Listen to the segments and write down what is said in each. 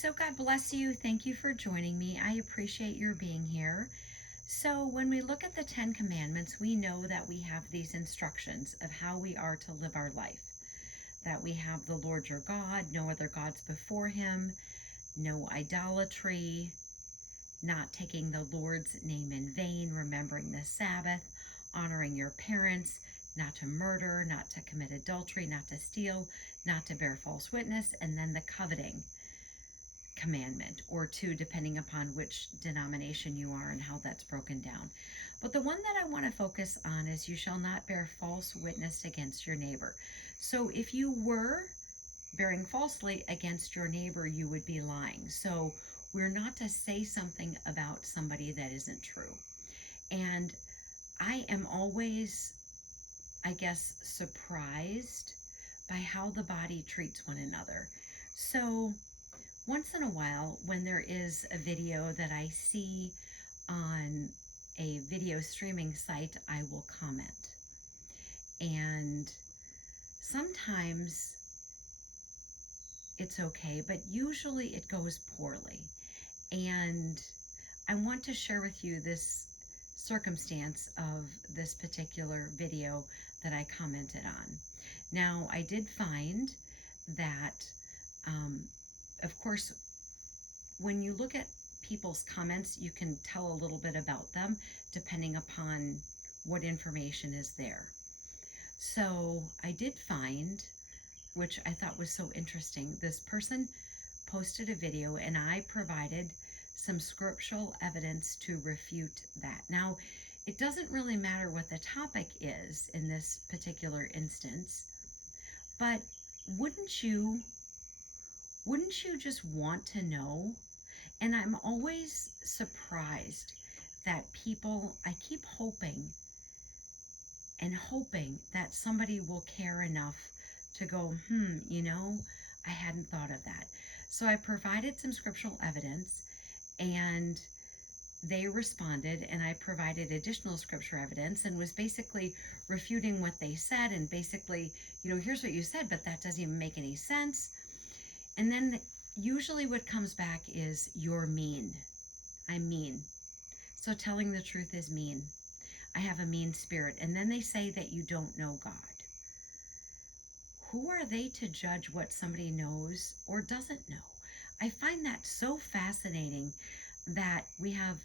So God bless you. Thank you for joining me. I appreciate your being here. So when we look at the 10 commandments, we know that we have these instructions of how we are to live our life. That we have the Lord your God, no other gods before him, no idolatry, not taking the Lord's name in vain, remembering the Sabbath, honoring your parents, not to murder, not to commit adultery, not to steal, not to bear false witness, and then the coveting commandment, or two, depending upon which denomination you are and how that's broken down. But the one that I want to focus on is you shall not bear false witness against your neighbor. So if you were bearing falsely against your neighbor, you would be lying. So we're not to say something about somebody that isn't true. And I am always, I guess, surprised by how the body treats one another. So once in a while, when there is a video that I see on a video streaming site, I will comment. And sometimes it's okay, but usually it goes poorly. And I want to share with you this circumstance of this particular video that I commented on. Now, I did find that, of course, when you look at people's comments, you can tell a little bit about them depending upon what information is there. So I did find, which I thought was so interesting, this person posted a video and I provided some scriptural evidence to refute that. Now, it doesn't really matter what the topic is in this particular instance, but wouldn't you just want to know? And I'm always surprised that people, I keep hoping and hoping that somebody will care enough to go, I hadn't thought of that. So I provided some scriptural evidence and they responded, and I provided additional scripture evidence and was basically refuting what they said, and basically, here's what you said, but that doesn't even make any sense. And then usually what comes back is, you're mean. I'm mean. So telling the truth is mean. I have a mean spirit. And then they say that you don't know God. Who are they to judge what somebody knows or doesn't know? I find that so fascinating that we have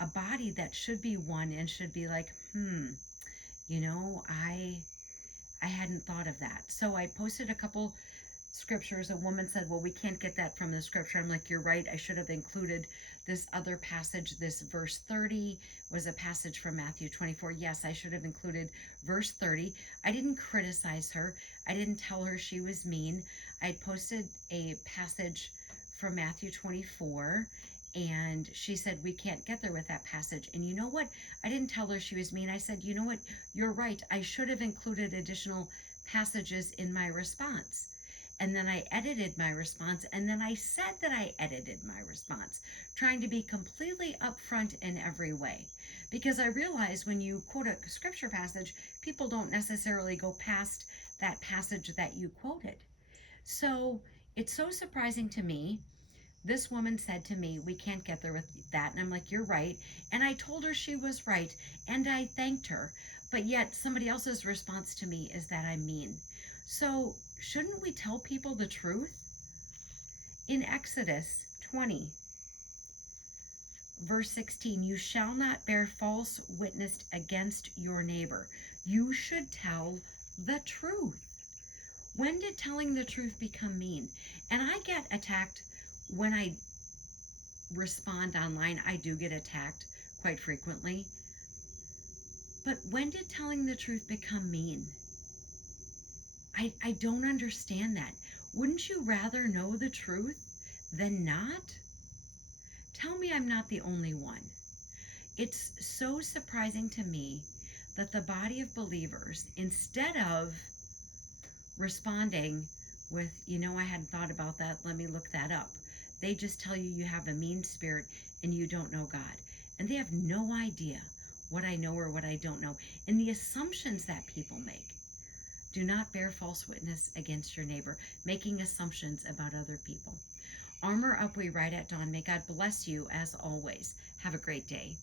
a body that should be one and should be like, I hadn't thought of that. So I posted a couple scriptures. A woman said, well, we can't get that from the scripture. I'm like, you're right. I should have included this other passage. This verse 30 was a passage from Matthew 24. Yes, I should have included verse 30. I didn't criticize her. I didn't tell her she was mean. I posted a passage from Matthew 24, and she said, we can't get there with that passage. And you know what? I didn't tell her she was mean. I said, you know what? You're right. I should have included additional passages in my response. And then I edited my response, and then I said that I edited my response, trying to be completely upfront in every way. Because I realize when you quote a scripture passage, people don't necessarily go past that passage that you quoted. So it's so surprising to me. This woman said to me, we can't get there with that. And I'm like, you're right. And I told her she was right, and I thanked her. But yet somebody else's response to me is that I'm mean. So shouldn't we tell people the truth? In Exodus 20, verse 16, you shall not bear false witness against your neighbor. You should tell the truth. When did telling the truth become mean? And I get attacked when I respond online. I do get attacked quite frequently. But when did telling the truth become mean? I don't understand that. Wouldn't you rather know the truth than not? Tell me I'm not the only one. It's so surprising to me that the body of believers, instead of responding with, I hadn't thought about that, let me look that up, they just tell you have a mean spirit and you don't know God. And they have no idea what I know or what I don't know. And the assumptions that people make. Do not bear false witness against your neighbor, making assumptions about other people. Armor up, we ride at dawn. May God bless you as always. Have a great day.